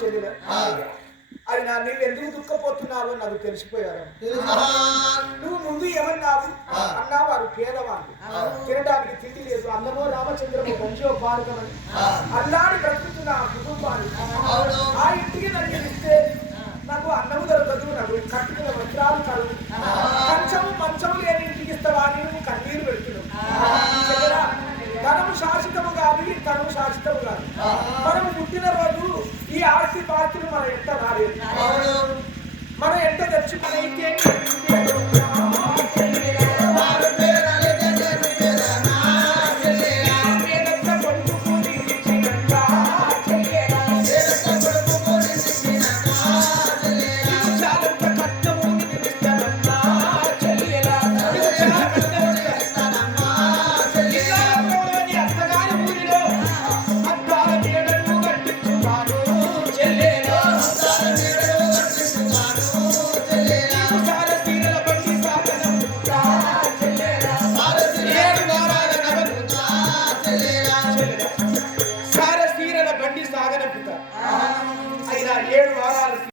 చెల్లెలు అది నా నీవు ఎందుకు దుఃఖపోతున్నావో నాకు తెలిసిపోయారు. నువ్వు ముందు ఏమన్నావు? అన్నా వారు పేదవాళ్ళు. తినడానికి తిండి లేదు. అన్నమో రామచంద్రము గంజో బాలకమని అల్లాడి బ్రతుకుతున్న ఆ కుటుంబాన్ని. ఆ ఇంటికి నన్ను ఇస్తే నాకు అన్నము దొరకదు నాకు కట్టుకున్న వస్త్రాలు కలవు కంచము మంచము లేని ఇంటికి ఇస్తావా అని నువ్వు కన్నీరు పెడుతున్నావు. ధనము శాశ్వతము కాదు ఈ ధనము శాశ్వతము కాదు. మనము పుట్టిన రోజు ఈ ఆస్తి పాస్తులు మన ఎంత రాలేదు మన ఎంత తెచ్చుకునే సార అయినా ఏడు వారాలు